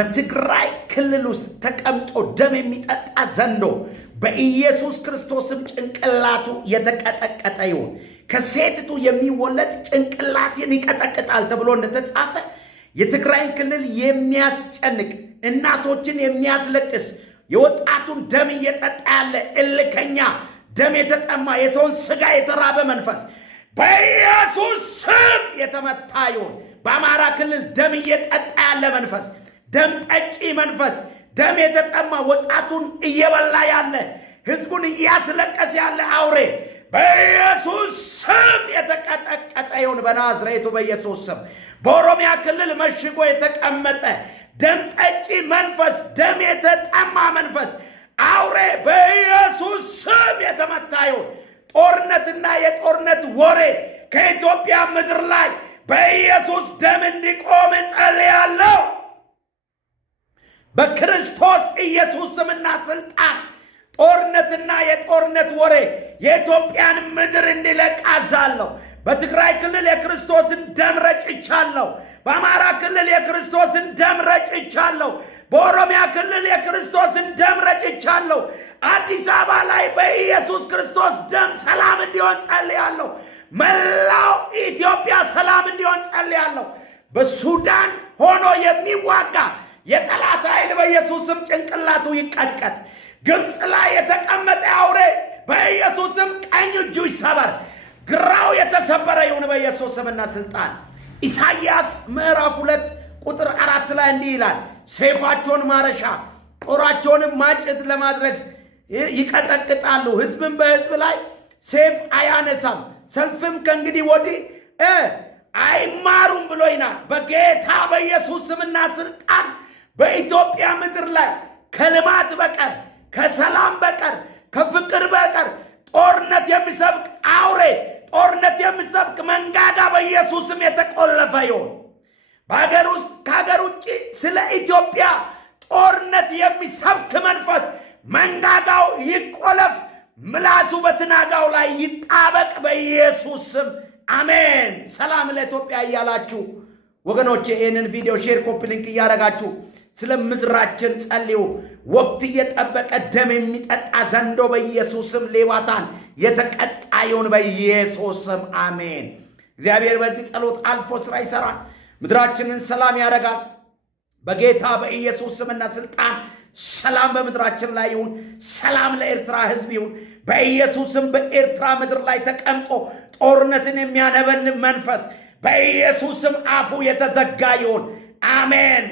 በትግራይ ክልል ውስጥ ተቀምጦ ደም የሚጠጣ ዘንዶ በኢየሱስ ክርስቶስም ጭንቅላቱ የተቀጠቀጠ ይሁን። ከሴቲቱ የሚወለድ ጭንቅላትን ይቀጠቅጣል ተብሎ እንደተጻፈ የትግራይን ክልል የሚያስጨንቅ እናቶችን የሚያስለቅስ የወጣቱን ደም እየጠጣ ያለ እልከኛ ደም የተጠማ የሰውን ስጋ የተራበ መንፈስ በኢየሱስ ስም የተመታ ይሁን። በአማራ ክልል ደም እየጠጣ ያለ መንፈስ፣ ደም ጠጪ መንፈስ፣ ደም የተጠማ ወጣቱን እየበላ ያለ ህዝቡን እያስለቀስ ያለ አውሬ በኢየሱስ ስም የተቀጠቀጠ ይሁን በናዝሬቱ በኢየሱስ ስም። በኦሮሚያ ክልል መሽጎ የተቀመጠ ደም ጠጪ መንፈስ፣ ደም የተጠማ መንፈስ አውሬ በኢየሱስ ስም የተመታ ይሁን። ጦርነትና የጦርነት ወሬ ከኢትዮጵያ ምድር ላይ በኢየሱስ ደም እንዲቆም ጸልያለሁ። በክርስቶስ ኢየሱስ ስምና ስልጣን ጦርነትና የጦርነት ወሬ የኢትዮጵያን ምድር እንዲለቅ አዛለሁ። በትግራይ ክልል የክርስቶስን ደም ረጭቻለሁ። በአማራ ክልል የክርስቶስን ደም ረጭቻለሁ። በኦሮሚያ ክልል የክርስቶስን ደም ረጭቻለሁ። አዲስ አበባ ላይ በኢየሱስ ክርስቶስ ደም ሰላም እንዲሆን ጸልያለሁ። መላው ኢትዮጵያ ሰላም እንዲሆን ጸልያለሁ። በሱዳን ሆኖ የሚዋጋ የጠላት ኃይል በኢየሱስም ጭንቅላቱ ይቀጥቀጥ። ግብፅ ላይ የተቀመጠ አውሬ በኢየሱስም ቀኝ እጁ ይሰበር፣ ግራው የተሰበረ ይሁን በኢየሱስ ስምና ስልጣን። ኢሳይያስ ምዕራፍ 2 ቁጥር 4 ላይ እንዲህ ይላል፣ ሰይፋቸውን ማረሻ ጦራቸውንም ማጭድ ለማድረግ ይቀጠቅጣሉ፣ ሕዝብም በሕዝብ ላይ ሰይፍ አያነሳም፣ ሰልፍም ከእንግዲህ ወዲህ አይማሩም ብሎ ይናል። በጌታ በኢየሱስ ስምና ስልጣን በኢትዮጵያ ምድር ላይ ከልማት በቀር ከሰላም በቀር ከፍቅር በቀር ጦርነት የሚሰብክ አውሬ፣ ጦርነት የሚሰብክ መንጋጋ በኢየሱስም የተቆለፈ ይሁን። በሀገር ውስጥ ከሀገር ውጭ ስለ ኢትዮጵያ ጦርነት የሚሰብክ መንፈስ መንጋጋው ይቆለፍ፣ ምላሱ በትናጋው ላይ ይጣበቅ በኢየሱስ ስም አሜን። ሰላም ለኢትዮጵያ እያላችሁ ወገኖቼ ይህንን ቪዲዮ ሼር፣ ኮፒ ሊንክ እያደረጋችሁ ስለ ምድራችን ጸልዩ። ወቅት እየጠበቀ ደም የሚጠጣ ዘንዶ በኢየሱስ ስም ሌዋታን የተቀጣ ይሁን በኢየሱስ ስም አሜን። እግዚአብሔር በዚህ ጸሎት አልፎ ስራ ይሰራል፣ ምድራችንን ሰላም ያደርጋል። በጌታ በኢየሱስ ስምና ስልጣን ሰላም በምድራችን ላይ ይሁን። ሰላም ለኤርትራ ሕዝብ ይሁን በኢየሱስ ስም። በኤርትራ ምድር ላይ ተቀምጦ ጦርነትን የሚያነበንብ መንፈስ በኢየሱስ ስም አፉ የተዘጋ ይሁን አሜን።